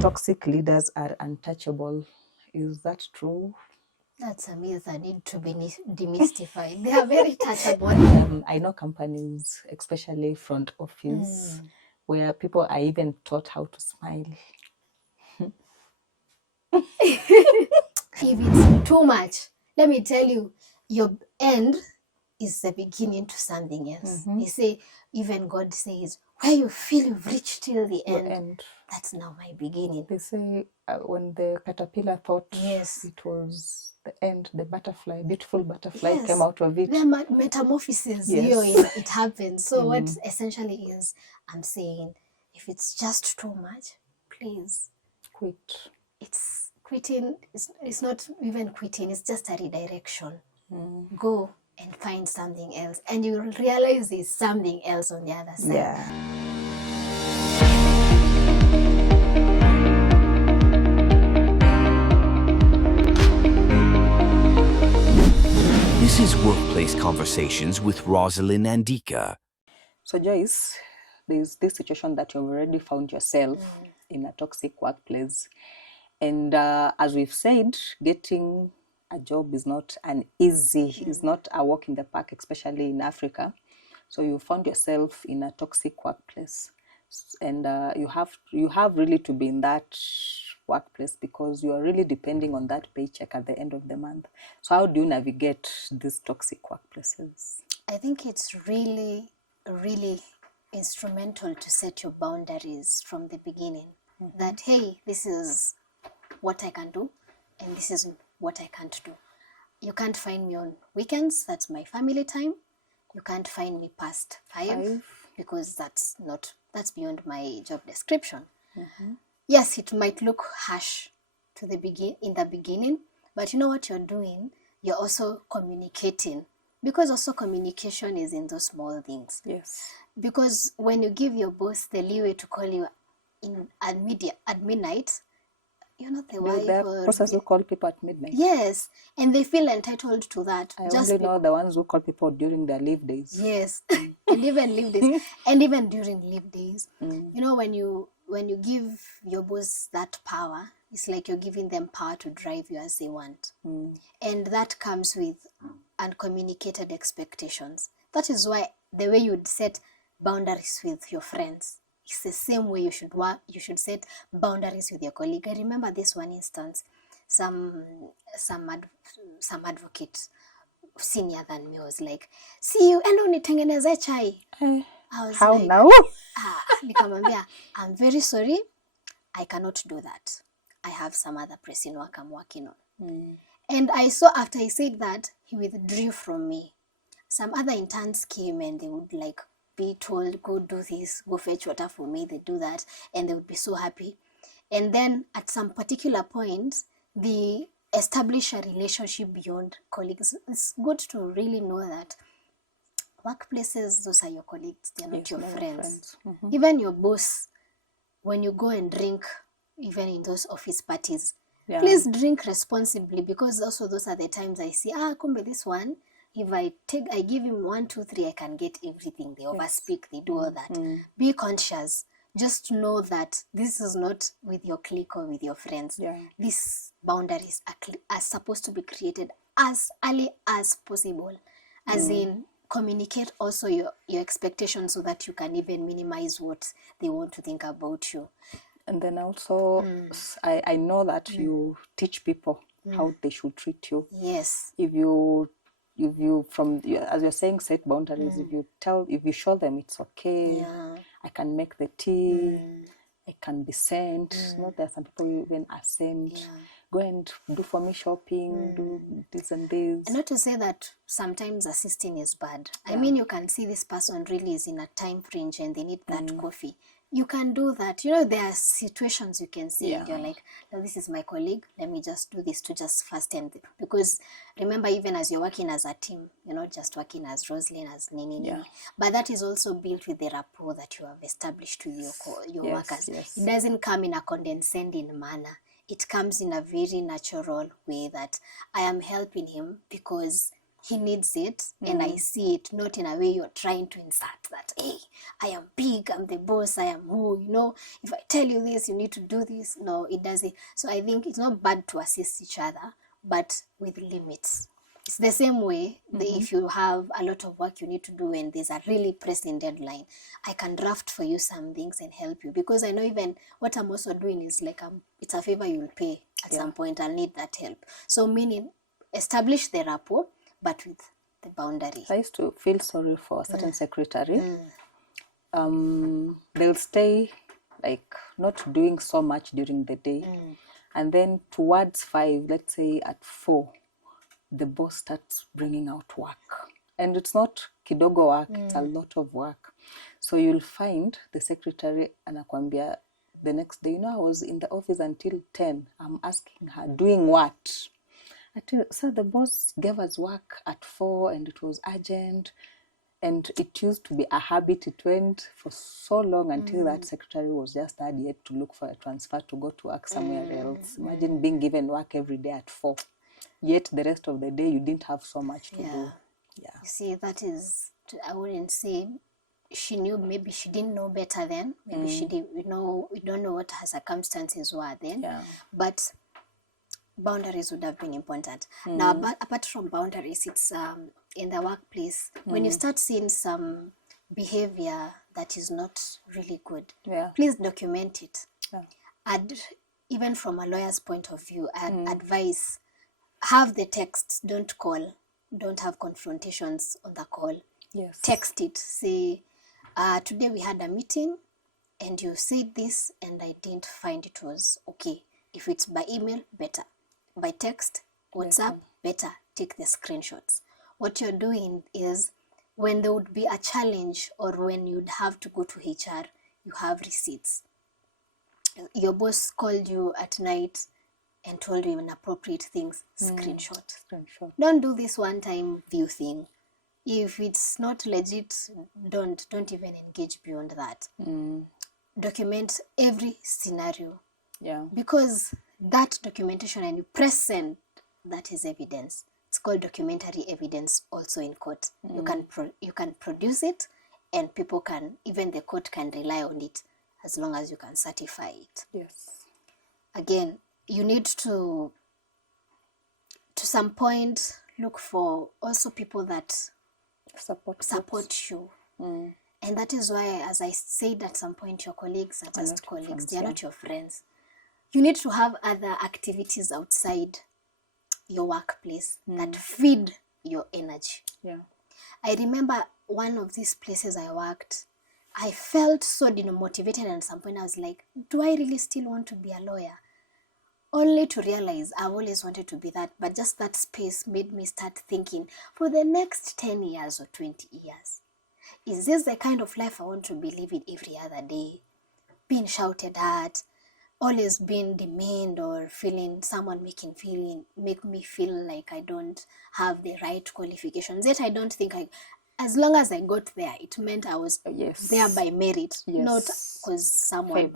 toxic leaders are untouchable. Is that true? That's a myth that need to be demystified. They are very touchable. I know companies, especially front office, where people are even taught how to smile. If it's too much, let me tell you, your end is the beginning to something else. They say, even God says, where you feel you've reached till the end, that's now my beginning. They say when the caterpillar thought Yes. it was the end, the butterfly, beautiful butterfly came out of it. The metamorphosis, Yes. it happens. So what essentially is, I'm saying, if it's just too much, please quit. It's quitting. It's not even quitting. It's just a redirection. Go and find something else, and you will realize there's something else on the other side. Yeah. This is Workplace Conversations with Rosalind and Dika. So Joyce, there's this situation that you've already found yourself in a toxic workplace. And as we've said, getting a job is not an easy, is not a walk in the park, especially in Africa. So you found yourself in a toxic workplace. And you have really to be in that workplace because you are really depending on that paycheck at the end of the month. So how do you navigate these toxic workplaces? I think it's really, really instrumental to set your boundaries from the beginning. That, hey, this is what I can do and this is what I can't do. You can't find me on weekends. That's my family time. You can't find me past 5 because that's beyond my job description. Yes, it might look harsh in the beginning, but you know what you're doing? You're also communicating, because also communication is in those small things. Yes. Because when you give your boss the leeway to call you at midnight, you're not the wife. There are bosses who call people at midnight. Yes, and they feel entitled to that. I only know the ones who call people during their leave days. Yes, and even leave days, and even during leave days. You know, when you give your boss that power, it's like you're giving them power to drive you as they want, and that comes with uncommunicated expectations. That is why the way you would set boundaries with your friends, it's the same way you should set boundaries with your colleague. I remember this one instance. Some advocate senior than me was like, see you endo nitengeneze chai. I was How like, now? Nikamwambia, I'm very sorry, I cannot do that. I have some other pressing work I'm working on. And I saw after he said that, he withdrew from me. Some other interns came and they would like be told, go do this, go fetch water for me. They do that and they would be so happy. And then at some particular point, they establish a relationship beyond colleagues. It's good to really know that workplaces, those are your colleagues, they're not your friends. Even your boss, when you go and drink, even in those office parties, please drink responsibly, because also those are the times I see, kumbe this one, if I give him 1, 2, 3, I can get everything. They overspeak, they do all that. Be conscious. Just know that this is not with your clique or with your friends. These boundaries are supposed to be created as early as possible. As in, communicate also your expectations so that you can even minimize what they want to think about you. And then also, I know that you teach people how they should treat you. Yes. If you as you're saying, set boundaries. If you show them it's okay, I can make the tea, I can be sent. Not there are some people who even are sent. Go and do for me shopping, do this and this. And not to say that sometimes assisting is bad. I mean, you can see this person really is in a time fringe and they need that coffee. You can do that. You know, there are situations you can see. You're like, no, this is my colleague. Let me just do this to just fasten. Because remember, even as you're working as a team, you're not just working as Rosalind, as Nini. But that is also built with the rapport that you have established with your workers. It doesn't come in a condescending manner. It comes in a very natural way that I am helping him because he needs it, and I see it, not in a way you're trying to insert that, hey, I am big, I'm the boss, I am who, if I tell you this, you need to do this. No, it doesn't. So I think it's not bad to assist each other, but with limits. It's the same way if you have a lot of work you need to do and there's a really pressing deadline, I can draft for you some things and help you, because I know even what I'm also doing is like it's a favor you'll pay at some point. I'll need that help. So meaning establish the rapport, but with the boundary. I used to feel sorry for a certain secretary. They'll stay like not doing so much during the day, and then towards 5, let's say at 4, the boss starts bringing out work, and it's not kidogo work, it's a lot of work. So you'll find the secretary anakwambia the next day, I was in the office until 10. I'm asking her, doing what? So the boss gave us work at 4 and it was urgent, and it used to be a habit. It went for so long until that secretary was just had yet to look for a transfer to go to work somewhere else. Imagine being given work every day at 4, yet the rest of the day you didn't have so much to do. You see, that is, I wouldn't say she knew, maybe she didn't know better then, maybe she did, we don't know what her circumstances were then, but boundaries would have been important. Now, apart from boundaries, it's in the workplace, when you start seeing some behavior that is not really good, please document it. Even from a lawyer's point of view, I'd advise, have the texts, don't call, don't have confrontations on the call. Text it, say, today we had a meeting and you said this and I didn't find it was okay. If it's by email, better. By text, WhatsApp, better. Take the screenshots. What you're doing is, when there would be a challenge or when you'd have to go to HR, you have receipts. Your boss called you at night and told you inappropriate things, screenshot. Don't do this one-time view thing. If it's not legit, don't even engage beyond that. Document every scenario. Because that documentation, and you press send, that is evidence. It's called documentary evidence also in court. You can produce it, and people can, even the court can rely on it as long as you can certify it. Again, you need to some point look for also people that support you. And that is why, as I said at some point, your colleagues are just colleagues. They are not your friends. You need to have other activities outside your workplace that feed your energy. I remember one of these places I worked, I felt so demotivated, and at some point I was like, do I really still want to be a lawyer? Only to realize I've always wanted to be that, but just that space made me start thinking, for the next 10 years or 20 years, is this the kind of life I want to be living every other day? Being shouted at, always being demeaned, or feeling someone make me feel like I don't have the right qualifications. Yet I don't think as long as I got there, it meant I was there by merit, not because someone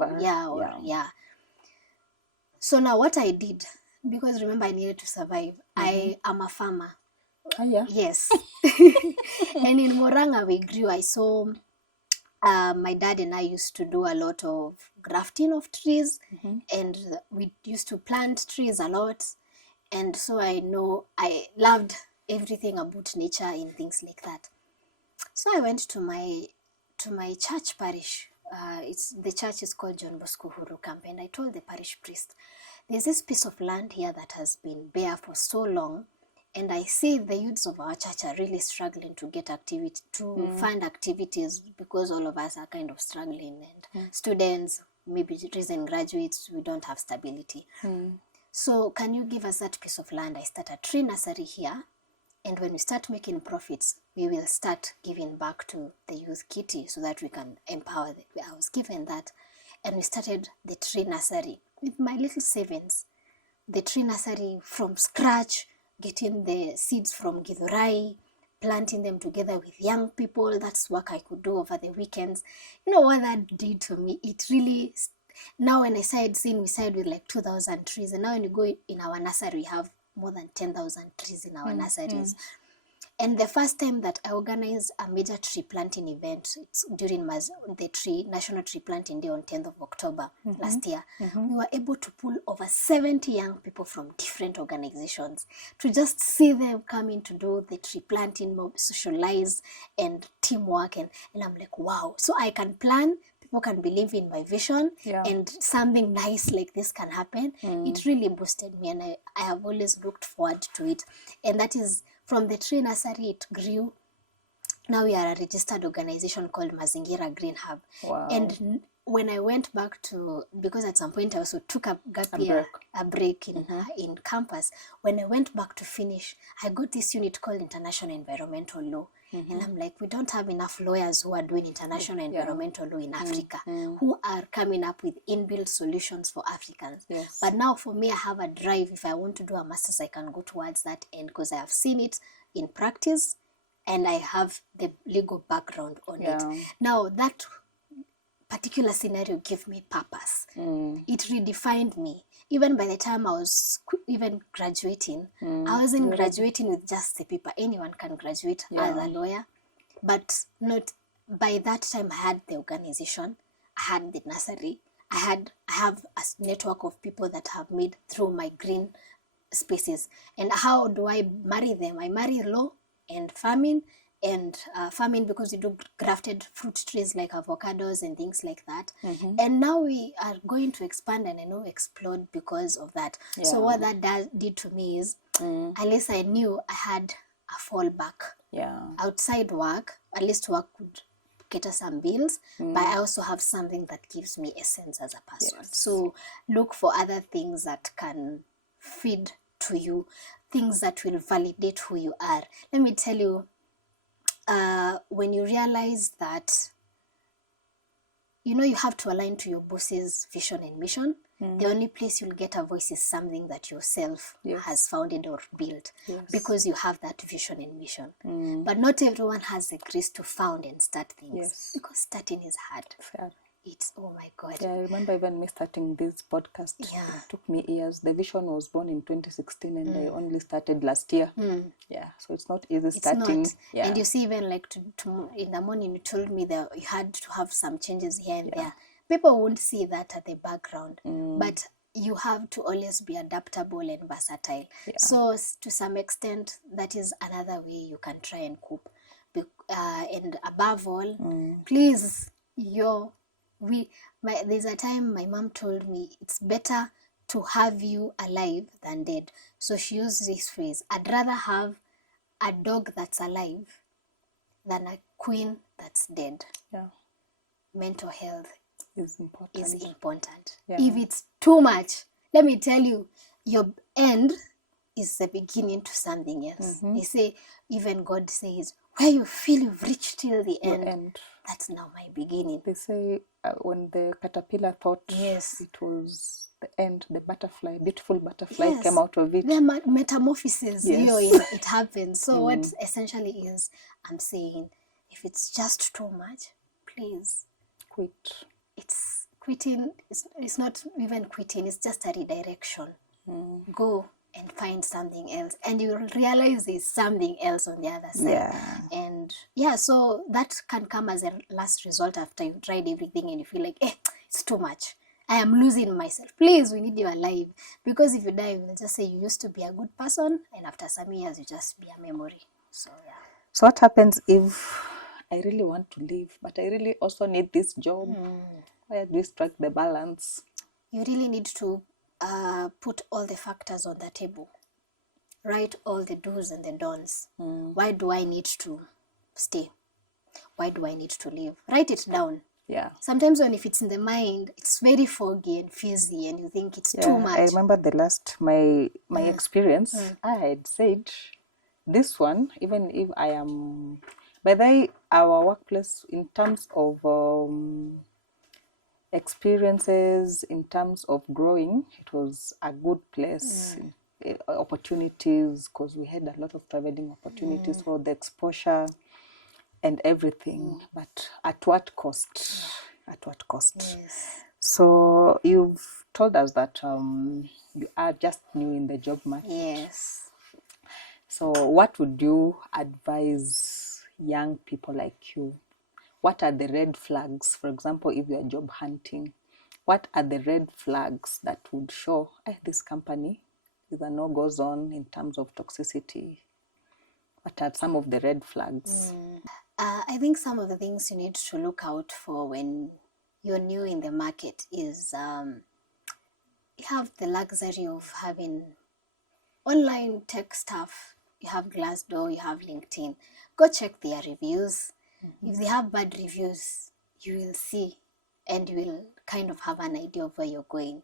So now what I did, because remember I needed to survive, I am a farmer. Yes. And in Moranga we grew. I saw my dad and I used to do a lot of grafting of trees, and we used to plant trees a lot. And so I loved everything about nature and things like that. So I went to my church parish. The church is called John Bosco Huru Camp, and I told the parish priest, there's this piece of land here that has been bare for so long, and I see the youths of our church are really struggling to get find activities, because all of us are kind of struggling, and students, maybe recent graduates, we don't have stability. So can you give us that piece of land? I start a tree nursery here, and when we start making profits, we will start giving back to the youth kitty so that we can empower them. I was given that, and we started the tree nursery with my little savings. The tree nursery from scratch, getting the seeds from Githurai, planting them together with young people. That's work I could do over the weekends. You know what that did to me? It really, now when I started seeing, we started with like 2,000 trees, and now when you go in our nursery, we have more than 10,000 trees in our nurseries. And the first time that I organized a major tree planting event, it's during the National Tree Planting Day on 10th of October last year, we were able to pull over 70 young people from different organizations to just see them coming to do the tree planting, socialize, and teamwork. And I'm like, wow. So I can plan, people can believe in my vision, and something nice like this can happen. It really boosted me, and I have always looked forward to it. And that is from the tree nursery, it grew. Now we are a registered organization called Mazingira Green Hub. Wow. And when I went back to, because at some point I also took a gap year, a break in campus. When I went back to finish, I got this unit called International Environmental Law. And I'm like, we don't have enough lawyers who are doing international environmental law in Africa, who are coming up with inbuilt solutions for Africans. Yes. But now for me, I have a drive. If I want to do a master's, I can go towards that end because I have seen it in practice and I have the legal background on it. Now that particular scenario gave me purpose. It redefined me. Even by the time I was even graduating, I wasn't graduating with just the paper. Anyone can graduate as a lawyer, but not by that time. I had the organization, I had the nursery, I have a network of people that have made through my green spaces. And how do I marry them? I marry law and farming. And farming, because we do grafted fruit trees like avocados and things like that. And now we are going to expand and I know explode because of that. So what that did to me is, at least I knew I had a fallback. Outside work, at least work would get us some bills, but I also have something that gives me essence as a person. So look for other things that can feed to you, things that will validate who you are. Let me tell you, when you realize that, you know, you have to align to your boss's vision and mission, the only place you'll get a voice is something that yourself has founded or built, because you have that vision and mission. But not everyone has the grace to found and start things, because starting is hard. It's, oh my God. I remember even me starting this podcast. It took me years. The vision was born in 2016 and I only started last year. So it's not easy starting. And you see, even like to in the morning, you told me that you had to have some changes here and there. People won't see that at the background, but you have to always be adaptable and versatile. So to some extent, that is another way you can try and cope. And above all, please, there's a time my mom told me it's better to have you alive than dead. So she used this phrase: I'd rather have a dog that's alive than a queen that's dead. Mental health is important. If it's too much, let me tell you, your end is the beginning to something else. They say, even God says, where you feel you've reached till the end, that's now my beginning. They say when the caterpillar thought it was the end, the butterfly, beautiful butterfly came out of it. The metamorphosis, it happens. So what essentially is, I'm saying, if it's just too much, please quit. It's quitting. It's not even quitting. It's just a redirection. Go and find something else, and you'll realize there's something else on the other side. And so that can come as a last result after you've tried everything and you feel like, it's too much, I am losing myself. Please, we need you alive, because if you die, we'll just say you used to be a good person, and after some years you just be a memory. So what happens if I really want to live, but I really also need this job? Where do we strike the balance? You really need to put all the factors on the table. Write all the do's and the don'ts. Why do I need to stay? Why do I need to leave? Write it down. Sometimes if it's in the mind, it's very foggy and fizzy and you think it's too much. I remember my experience. I had said this one, even if I am, by the way, our workplace in terms of experiences, in terms of growing, it was a good place. Opportunities, because we had a lot of traveling opportunities for the exposure and everything, but at what cost? So you've told us that you are just new in the job market. So what would you advise young people like you? What are the red flags? For example, if you're job hunting, what are the red flags that would show this company is a no-go zone in terms of toxicity? What are some of the red flags? I think some of the things you need to look out for when you're new in the market is you have the luxury of having online tech stuff. You have Glassdoor, you have LinkedIn. Go check their reviews. If they have bad reviews, you will see and you will kind of have an idea of where you're going.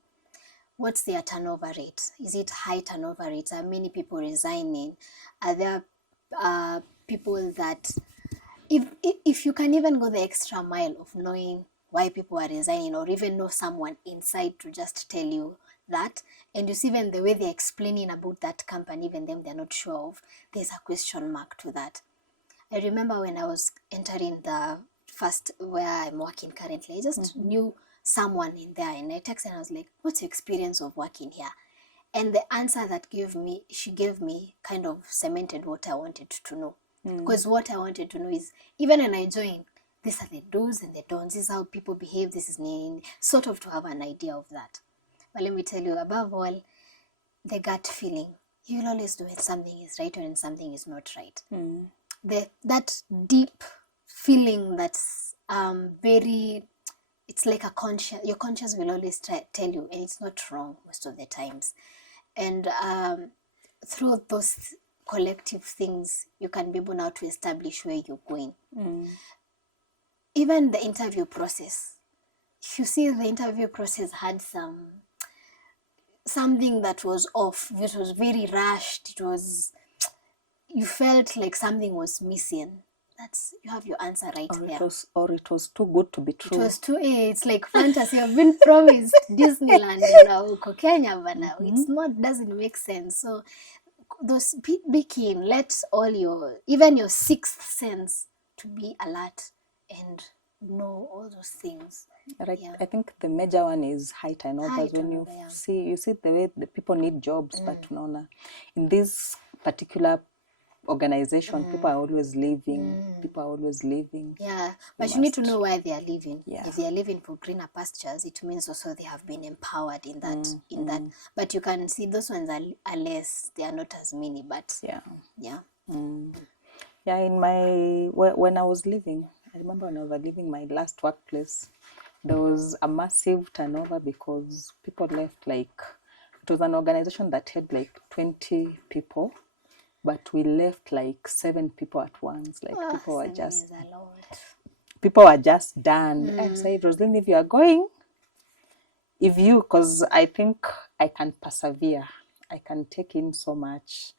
What's their turnover rate? Is it high turnover rates? Are many people resigning? Are there people that, if you can even go the extra mile of knowing why people are resigning, or even know someone inside to just tell you that, and you see even the way they're explaining about that company, even them they're not sure of, there's a question mark to that. I remember when I was entering the first where I'm working currently, I just knew someone in there, and I texted and I was like, what's your experience of working here? And the answer that she gave me kind of cemented what I wanted to know. Because what I wanted to know is, even when I joined, these are the do's and the don'ts, this is how people behave, this is sort of to have an idea of that. But let me tell you, above all, the gut feeling. You will always do when something is right or when something is not right. That deep feeling that's very, it's like a conscience, your conscience will always tell you, and it's not wrong most of the times. And through those collective things, you can be able now to establish where you're going. Even the interview process, if you see the interview process had something that was off, it was very rushed, you felt like something was missing, you have your answer right there. It was too good to be true. It was too, it's like fantasy. I've been promised Disneyland now, Kenya, but now it's not, doesn't make sense. So those be keen, let even your sixth sense to be alert and know all those things. Right. Yeah. I think the major one is high turnovers. When you see the way the people need jobs, but in this particular organization, people are always leaving. Yeah, but you need to know why they are leaving. If they are leaving for greener pastures, it means also they have been empowered in that. But you can see those ones are less, they are not as many, but when I was leaving, I remember when I was leaving my last workplace, there was a massive turnover because people left. Like, it was an organization that had like 20 people, but we left like 7 people at once. Like, people were just done. I said, Roslyn, if you are going, because I think I can persevere, I can take in so much.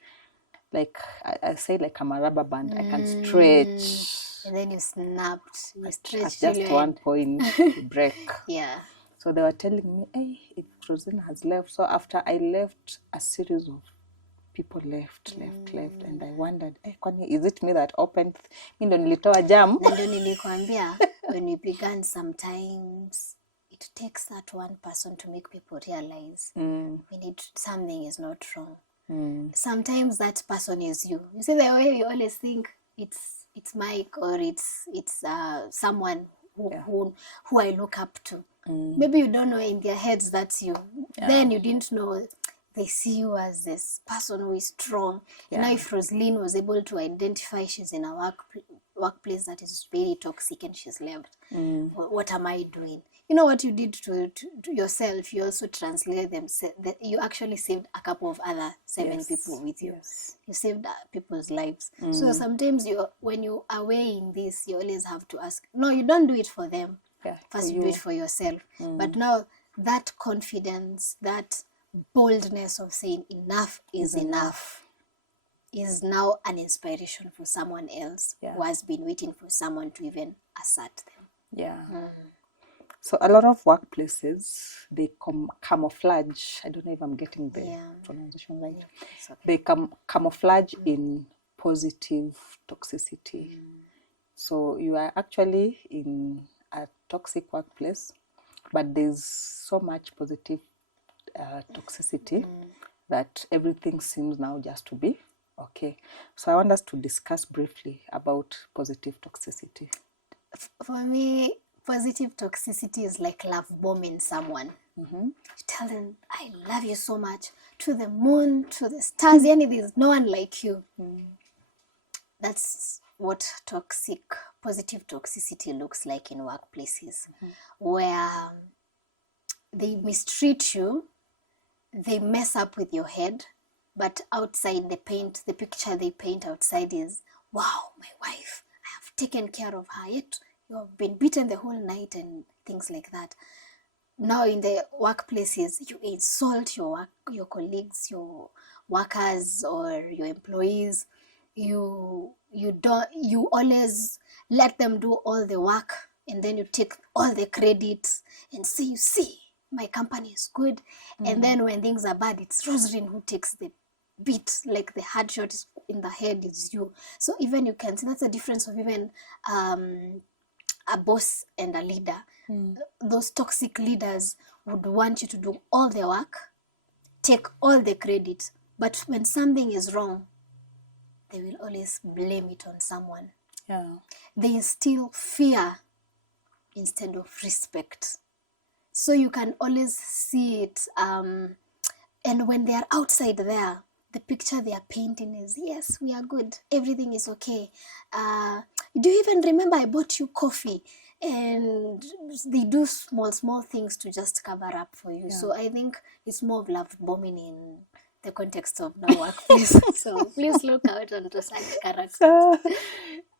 Like I say, like I'm a rubber band, I can stretch. And then you snapped. You stretched at just one point, you break. So they were telling me, hey, if Roslyn has left. So after I left, a series of people left, and I wondered, is it me that opened? Ndo nilitoa jam. Ndio nilikwambia, when we began, sometimes it takes that one person to make people realize something is not wrong. Sometimes that person is you. You see, the way we always think it's Mike, or it's someone who I look up to. Maybe you don't know in their heads that's you. Then you didn't know they see you as this person who is strong. And now if Roslyn was able to identify she's in a workplace that is very toxic and she's left, what am I doing? You know what you did to yourself, you also translated them. You actually saved a couple of other 7 people with you. You saved people's lives. So sometimes when you are weighing this, you always have to ask, no, you don't do it for them. First you do it for yourself. But now that confidence, that boldness of saying enough is enough is now an inspiration for someone else who has been waiting for someone to even assert them. So a lot of workplaces, they camouflage. I don't know if I'm getting the pronunciation right. They camouflage in positive toxicity. So you are actually in a toxic workplace, but there's so much positive toxicity that everything seems now just to be Okay, so I want us to discuss briefly about positive toxicity. For me, positive toxicity is like love bombing someone. You tell them, I love you so much, to the moon, to the stars, there's no one like you. That's what positive toxicity looks like in workplaces, where they mistreat you, they mess up with your head, but outside the picture they paint outside is, wow, my wife, I have taken care of her, yet you have been beaten the whole night and things like that. Now in the workplaces, you insult your colleagues, your workers, or your employees. You always let them do all the work, and then you take all the credit and say, you see, my company is good. And then when things are bad, it's Rosalind who takes the beat, like the hard shot is in the head is you. So even you can see that's the difference of even a boss and a leader. Those toxic leaders would want you to do all the work, take all the credit, but when something is wrong, they will always blame it on someone. Yeah. They instill fear instead of respect. So you can always see it. And when they are outside there, the picture they are painting is, yes, we are good. Everything is okay. Do you even remember I bought you coffee? And they do small things to just cover up for you. Yeah. So I think it's more of love bombing in the context of the workplace. So please look out onto such characters. So,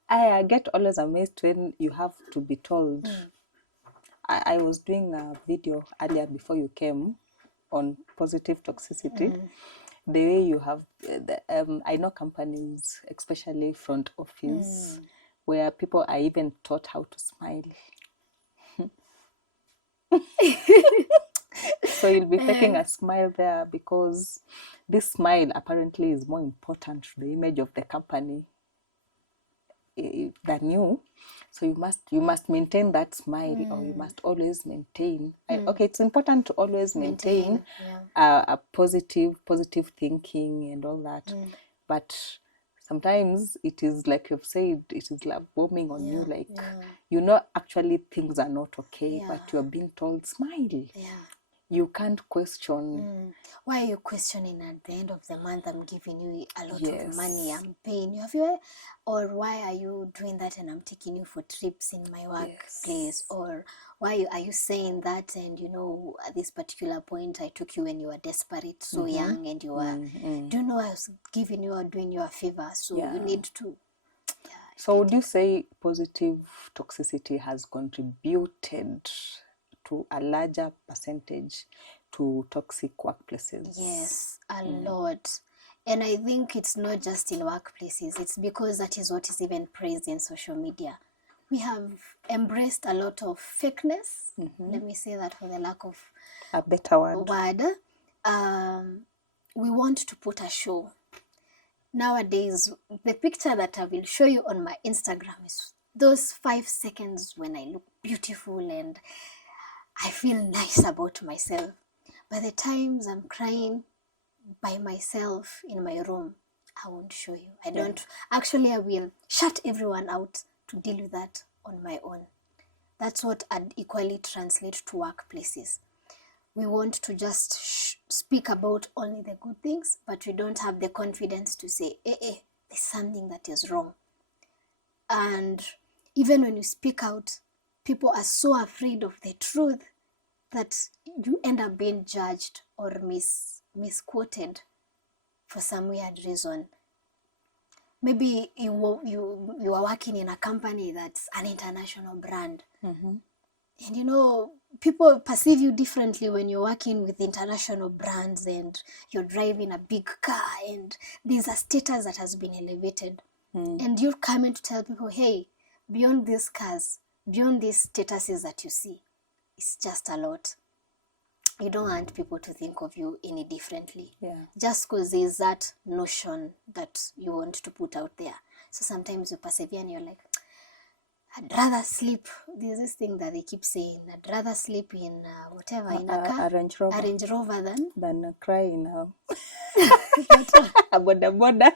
I get always amazed when you have to be told. I was doing a video earlier before you came on positive toxicity. The way you have, I know companies, especially front office, where people are even taught how to smile. So you'll be faking a smile there because this smile apparently is more important to the image of the company than you. So you must maintain that smile, or you must always maintain. Okay, it's important to always maintain a positive thinking and all that. But sometimes it is like you've said, it is love bombing on you. Like you know, actually things are not okay, but you're being told smile. You can't question. Why are you questioning at the end of the month? I'm giving you a lot of money. I'm paying you. Or why are you doing that and I'm taking you for trips in my workplace? Or why are you saying that? And you know, at this particular point, I took you when you were desperate, so young, and you were. Do you know I was giving you or doing you a favor? So you need to. So would you say positive toxicity has contributed to a larger percentage to toxic workplaces? Yes, a lot. And I think it's not just in workplaces. It's because that is what is even praised in social media. We have embraced a lot of fakeness. Let me say that for the lack of a better word. We want to put a show. Nowadays, the picture that I will show you on my Instagram is those 5 seconds when I look beautiful and I feel nice about myself. By the times I'm crying by myself in my room, I won't show you. I don't. Actually, I will shut everyone out to deal with that on my own. That's what I'd equally translate to workplaces. We want to just speak about only the good things, but we don't have the confidence to say, there's something that is wrong. And even when you speak out, people are so afraid of the truth that you end up being judged or misquoted for some weird reason. Maybe you are working in a company that's an international brand. And you know, people perceive you differently when you're working with international brands and you're driving a big car and there's a status that has been elevated. And you're coming to tell people, hey, beyond these cars, beyond these statuses that you see, it's just a lot. You don't want people to think of you any differently. Just because there's that notion that you want to put out there. So sometimes you persevere and you're like, I'd rather sleep. There's this thing that they keep saying, I'd rather sleep in whatever, in a car, a Range Rover than cry in a boda boda.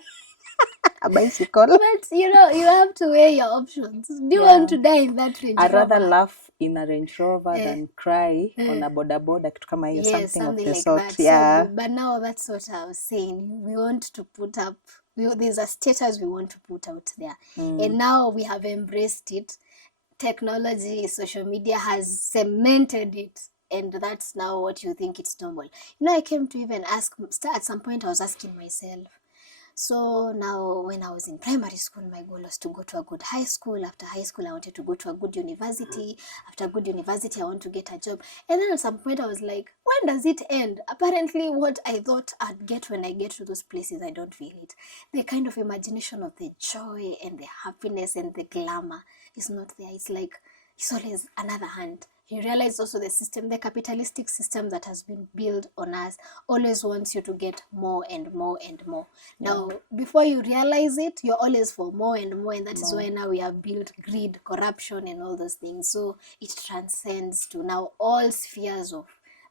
a bicycle. But you have to weigh your options. Do you want to die in that Range I'd rather Rover? laugh in a Range Rover than cry on a boda kitu kama hiyo, Yes, something of something the like sort. that. Yeah. So, but now that's what I was saying. We want to put up, there's a status we want to put out there. And now we have embraced it. Technology, social media has cemented it. And that's now what you think it's normal. I came to even ask, at some point I was asking myself, so now when I was in primary school, my goal was to go to a good high school. After high school, I wanted to go to a good university. After a good university, I want to get a job. And then at some point, I was like, when does it end? Apparently, what I thought I'd get when I get to those places, I don't feel it. The kind of imagination of the joy and the happiness and the glamour is not there. It's like, it's always another hand. You realize also the capitalistic system that has been built on us always wants you to get more and more and more. Now, before you realize it, you're always for more and more, and that is why now we have built greed, corruption, and all those things. So it transcends to now all spheres of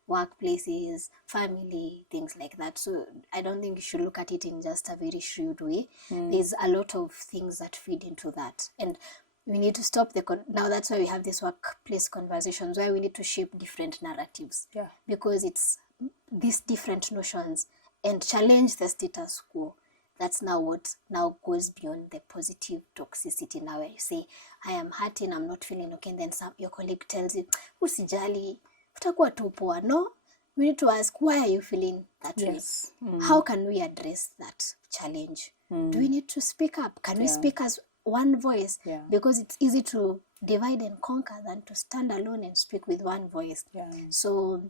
workplaces, family, things like that. So I don't think you should look at it in just a very shrewd way. There's a lot of things that feed into that. And we need to stop now that's why we have these workplace conversations where we need to shape different narratives, because it's these different notions and challenge the status quo. That's now what now goes beyond the positive toxicity. Now where you say, I am hurting, I'm not feeling okay, and then your colleague tells you, usijali, utakuwa tu poa. No, we need to ask, why are you feeling that way? How can we address that challenge? Do we need to speak up? Can we speak as one voice? Because it's easy to divide and conquer than to stand alone and speak with one voice. So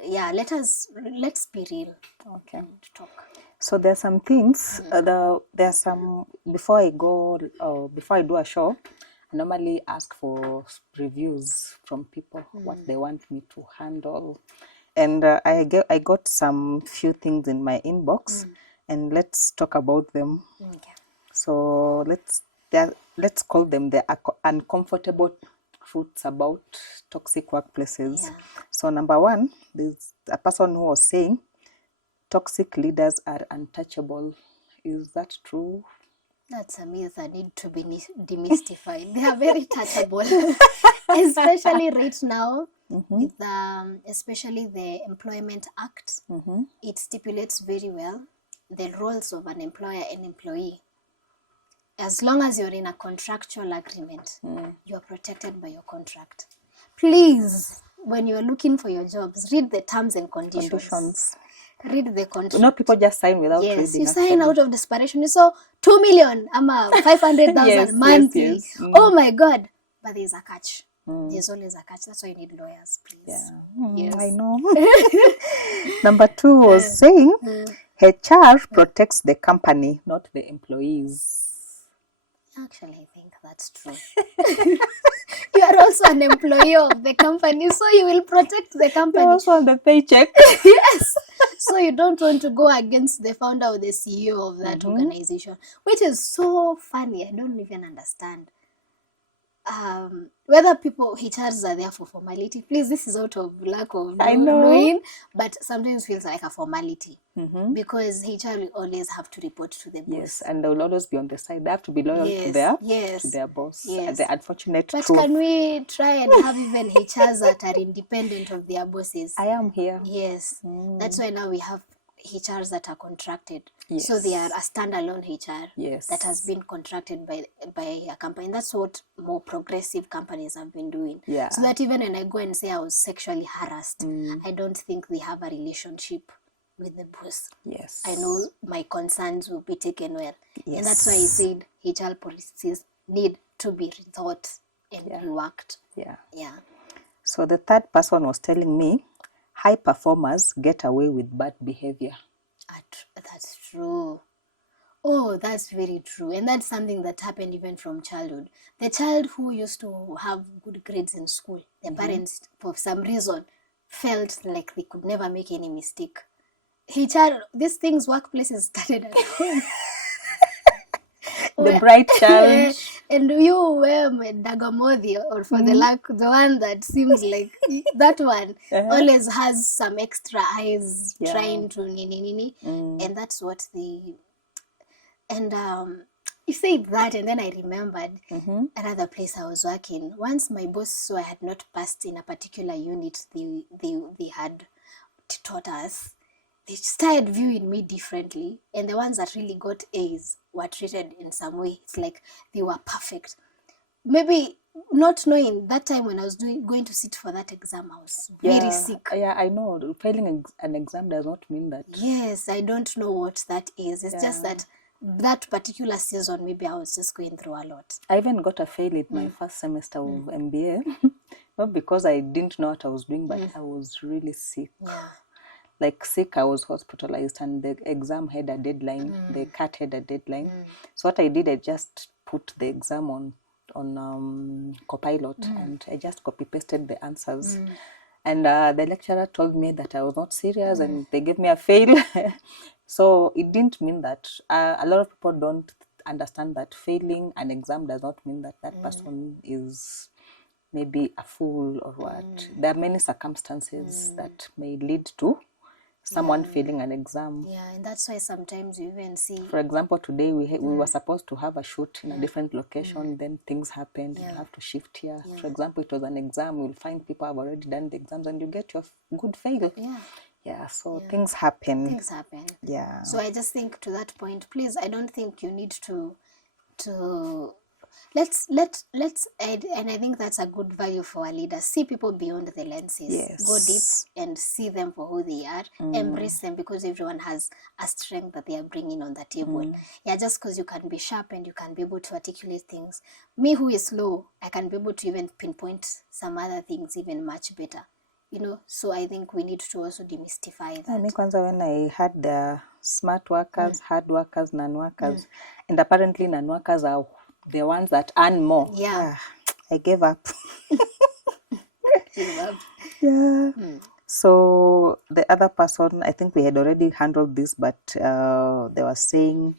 let's be real. Okay. And talk. So there's some things. There's some before I do a show, I normally ask for reviews from people, what they want me to handle, and I got some few things in my inbox, and let's talk about them. Okay. So let's call them the uncomfortable truths about toxic workplaces. So number one, there's a person who was saying toxic leaders are untouchable. Is that true? That's a myth that need to be demystified. They are very touchable, especially right now with especially the Employment Act. It stipulates very well the roles of an employer and employee. As long as you're in a contractual agreement, you're protected by your contract. Please, when you're looking for your jobs, read the terms and conditions. Read the contract. People just sign without reading. Yes, you sign out of desperation. You saw 2 million, 500,000 monthly. Oh my God. But there's a catch. There's always a catch. That's why you need lawyers, please. Yes. I know. Number two was saying HR protects the company, not the employees. Actually, I think that's true. You are also an employee of the company, so you will protect the company. You're also on the paycheck. Yes. So you don't want to go against the founder or the CEO of that organization, which is so funny. I don't even understand. Whether people HRs are there for formality, please, this is out of lack of knowing, but sometimes feels like a formality because HR will always have to report to the boss. Yes, and they will always be on the side. They have to be loyal to their boss. Yes. The unfortunate But truth. can we try and have even HRs that are independent of their bosses? I am here. Yes. That's why now we have HRs that are contracted. Yes. So they are a standalone HR that has been contracted by a company. That's what more progressive companies have been doing. Yeah. So that even when I go and say I was sexually harassed, I don't think they have a relationship with the boss. Yes. I know my concerns will be taken well. Yes. And that's why I said HR policies need to be rethought and reworked. Yeah. Yeah. So the third person was telling me high performers get away with bad behavior. That's true. Oh, that's very true. And that's something that happened even from childhood. The child who used to have good grades in school, the parents, for some reason, felt like they could never make any mistake. These things, workplaces started at home. The bright child. And you were Dagamodi, or for the one that seems like that one always has some extra eyes trying to and that's what And you said that, and then I remembered another place I was working. Once my boss saw I had not passed in a particular unit they had taught us, they started viewing me differently. And the ones that really got A's were treated in some way. It's like they were perfect. Maybe not knowing that time when I was going to sit for that exam, I was very sick. Yeah, I know. Failing an exam does not mean that. Yes, I don't know what that is. It's just that particular season, maybe I was just going through a lot. I even got a fail in my first semester of MBA. Not because I didn't know what I was doing, but I was really sick. Yeah. Like sick, I was hospitalized, and the exam had a deadline. The CAT had a deadline. So what I did, I just put the exam on Copilot, and I just copy pasted the answers. And the lecturer told me that I was not serious, and they gave me a fail. So it didn't mean that. A lot of people don't understand that failing an exam does not mean that that person is maybe a fool or what. There are many circumstances that may lead to someone failing an exam. Yeah, and that's why sometimes you even see... For example, today we were supposed to have a shoot in a different location, then things happened, you have to shift here. For example, it was an exam, you'll find people have already done the exams and you get your good fail. Yeah, so things happen. Things happen. Yeah. So I just think to that point, please, I don't think you need to let's and I think that's a good value for our leaders. See people beyond the lenses. Yes. Go deep and see them for who they are. Embrace them, because everyone has a strength that they are bringing on the table. Yeah, just because you can be sharp and you can be able to articulate things. Me who is slow, I can be able to even pinpoint some other things even much better. You know, so I think we need to also demystify that. Me kwanza, when I had the smart workers, hard workers, non-workers, and apparently non-workers are the ones that earn more. Yeah. I gave up. Give up. Yeah. So the other person, I think we had already handled this, but they were saying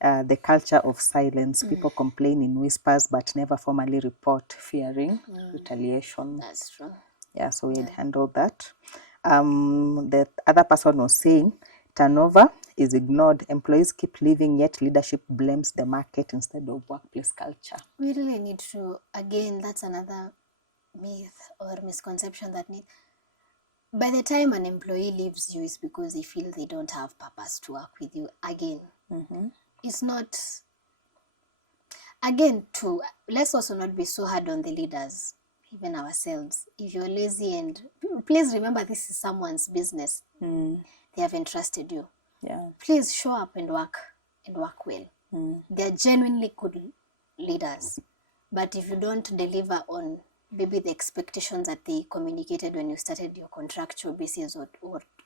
the culture of silence. People complain in whispers but never formally report, fearing retaliation. That's true. Yeah, so we had handled that. The other person was saying turnover is ignored. Employees keep leaving, yet leadership blames the market instead of workplace culture. We really need to, again, that's another myth or misconception that by the time an employee leaves you, is because they feel they don't have purpose to work with you. Again, it's not, let's also not be so hard on the leaders, even ourselves. If you're lazy, and please remember, this is someone's business. They have entrusted you. Yeah. Please show up and work well. They're genuinely good leaders. But if you don't deliver on maybe the expectations that they communicated when you started your contractual basis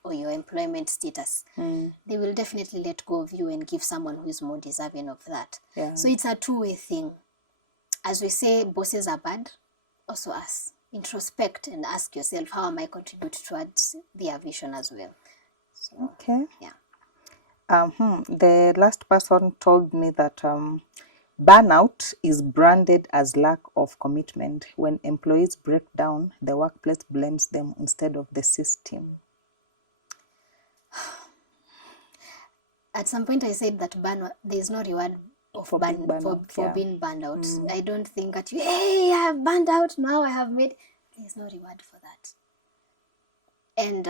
or your employment status, they will definitely let go of you and give someone who is more deserving of that. Yeah. So it's a two-way thing. As we say, bosses are bad, also us. Introspect and ask yourself, how am I contributing towards their vision as well? So, okay. Yeah. The last person told me that burnout is branded as lack of commitment. When employees break down, the workplace blames them instead of the system. At some point I said that there is no reward for being burned out. I don't think that hey, I have burned out, now I have made... There's no reward for that. And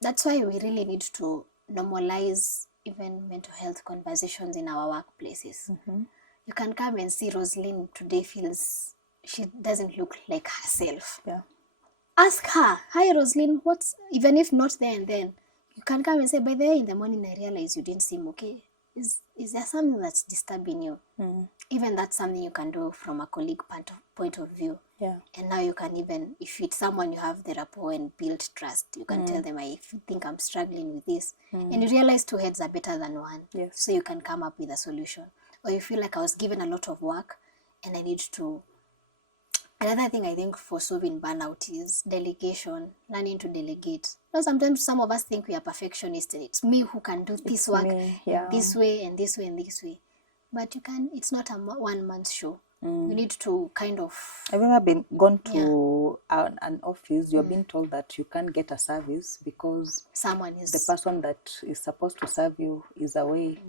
that's why we really need to normalize even mental health conversations in our workplaces. You can come and see Rosalind today feels she doesn't look like herself. Yeah. Ask her, hi Rosalind, what's, even if not there and then, you can come and say, by the way, in the morning I realized you didn't seem okay. Is there something that's disturbing you? Even that's something you can do from a colleague point of view. Yeah. And now you can even, if it's someone you have the rapport and build trust, you can tell them, I think I'm struggling with this. And you realize two heads are better than one. Yes. So you can come up with a solution. Or you feel like I was given a lot of work and I need to... Another thing I think for solving burnout is delegation, learning to delegate. Now, sometimes some of us think we are perfectionists and it's me who can do this work this way and this way and this way. But you can, it's not a one-man show. You need to kind of... Have you ever gone to an office, you're being told that you can't get a service because someone is... the person that is supposed to serve you is away.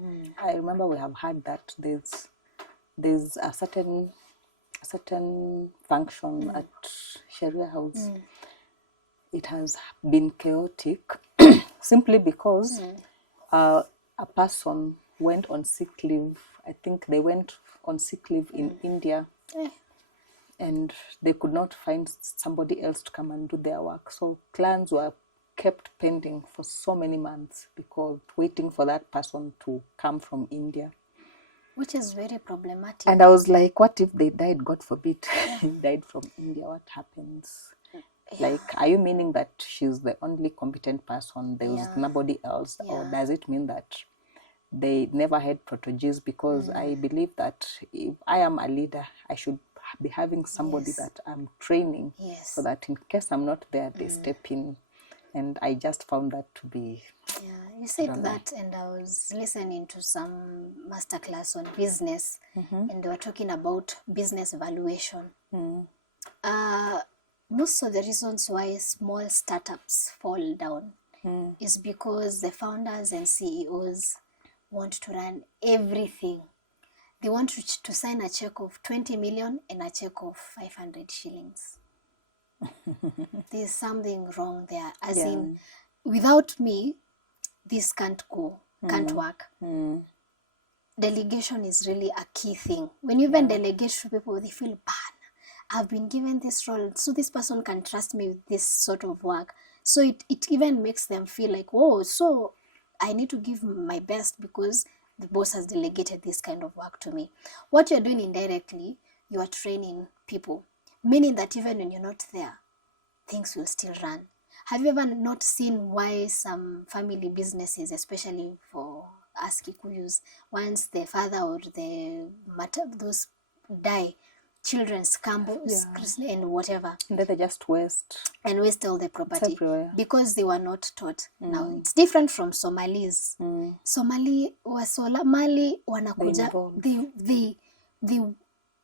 I remember we have heard that there's a certain function at Sharia House. It has been chaotic simply because a person went on sick leave. I think they went on sick leave in India, and they could not find somebody else to come and do their work. So clients were kept pending for so many months because waiting for that person to come from India. Which is very problematic. And I was like, what if they died, God forbid, died from India? What happens? Like, are you meaning that she's the only competent person? There was nobody else? Or does it mean that they never had proteges? Because I believe that if I am a leader, I should be having somebody that I'm training so that in case I'm not there, they step in. And I just found that to be... Yeah, you said that, and I was listening to some masterclass on business, and they were talking about business valuation. Most of the reasons why small startups fall down is because the founders and CEOs want to run everything. They want to sign a check of 20 million and a check of 500 shillings. There's something wrong there. As in, without me, this can't go, can't work. Delegation is really a key thing. When you even delegate to people, they feel bad. I've been given this role, so this person can trust me with this sort of work. So it even makes them feel like, oh, so I need to give my best because the boss has delegated this kind of work to me. What you're doing indirectly, you are training people, meaning that even when you're not there, things will still run. Have you ever not seen why some family businesses, especially for us Kikuyus, once the father or the mother, those die, children scramble and whatever. And then they just waste. And waste all the property. Because they were not taught. Now, it's different from Somalis. Somali wanakuja,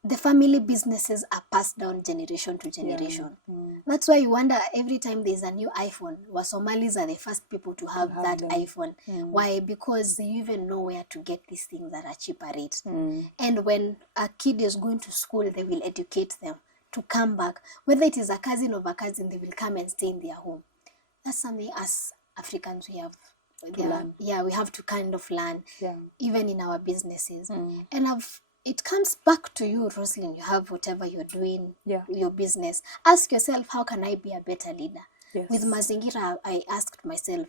the family businesses are passed down generation to generation. That's why you wonder every time there's a new iPhone, Somalis are the first people to have that iPhone. Why? Because they even know where to get these things at a cheaper rate. And when a kid is going to school, they will educate them to come back. Whether it is a cousin of a cousin, they will come and stay in their home. That's something as Africans we have. We have to kind of learn, even in our businesses. And it comes back to you, Roslyn. You have whatever you're doing, your business. Ask yourself, how can I be a better leader? With Mazingira, I asked myself,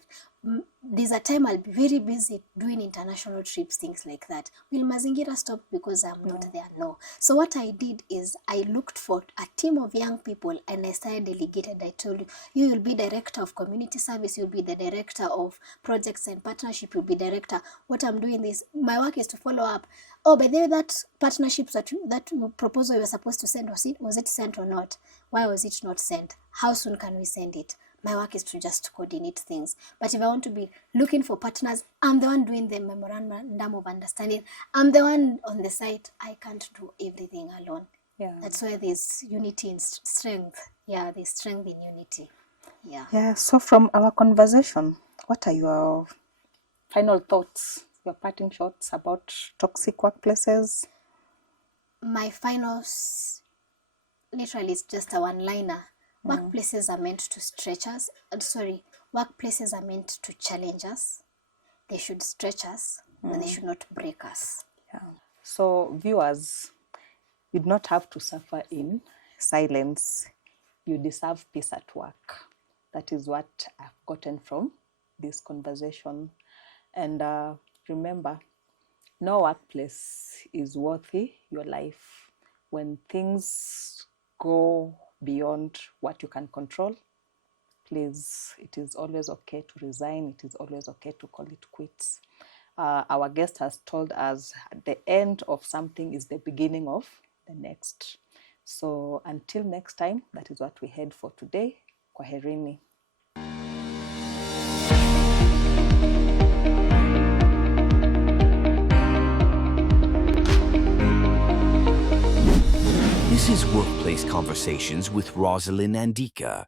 there's a time I'll be very busy doing international trips, things like that. Will Mazingira stop because I'm not there? No. So what I did is I looked for a team of young people and I started delegated. I told you, you will be director of community service, you'll be the director of projects and partnership, you'll be director. What I'm doing is, my work is to follow up. Oh, by the way, that partnerships that proposal you were supposed to send, was it sent or not? Why was it not sent? How soon can we send it? My work is to just coordinate things. But if I want to be looking for partners, I'm the one doing the memorandum of understanding. I'm the one on the site. I can't do everything alone. That's why there's unity in strength. There's strength in unity. So from our conversation, what are your final thoughts, your parting shots about toxic workplaces? My finals, literally, it's just a one-liner. Workplaces are meant to stretch us. Workplaces are meant to challenge us. They should stretch us, but they should not break us. So, viewers, you do not have to suffer in silence. You deserve peace at work. That is what I've gotten from this conversation. And remember, no workplace is worthy your life. When things go beyond what you can control, please, it is always okay to resign. It is always okay to call it quits. Our guest has told us the end of something is the beginning of the next. So until next time, that is what we had for today. Kwaherini. is Workplace Conversations with Rosalind and Dika.